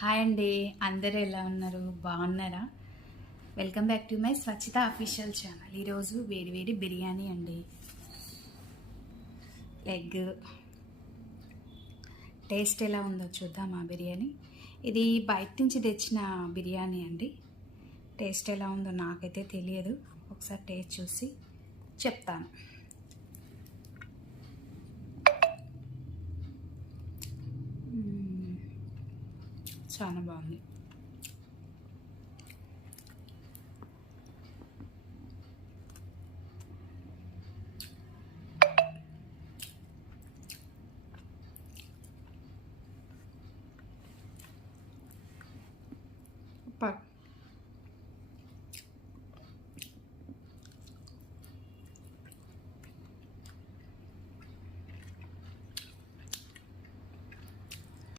Hi అండి, అందరూ ఎలా ఉన్నారు? బాగున్నారా? వెల్కమ్ బ్యాక్ టు మై స్వచ్ఛత అఫీషియల్ ఛానల్. ఈరోజు వేడి వేడి బిర్యానీ అండి. ఎగ్ టేస్ట్ ఎలా ఉందో చూద్దాం. ఆ బిర్యానీ ఇది బయట నుంచి తెచ్చిన బిర్యానీ అండి. టేస్ట్ ఎలా ఉందో నాకైతే తెలియదు. ఒకసారి టేస్ట్ చూసి చెప్తాను. చాలా బాగుంది.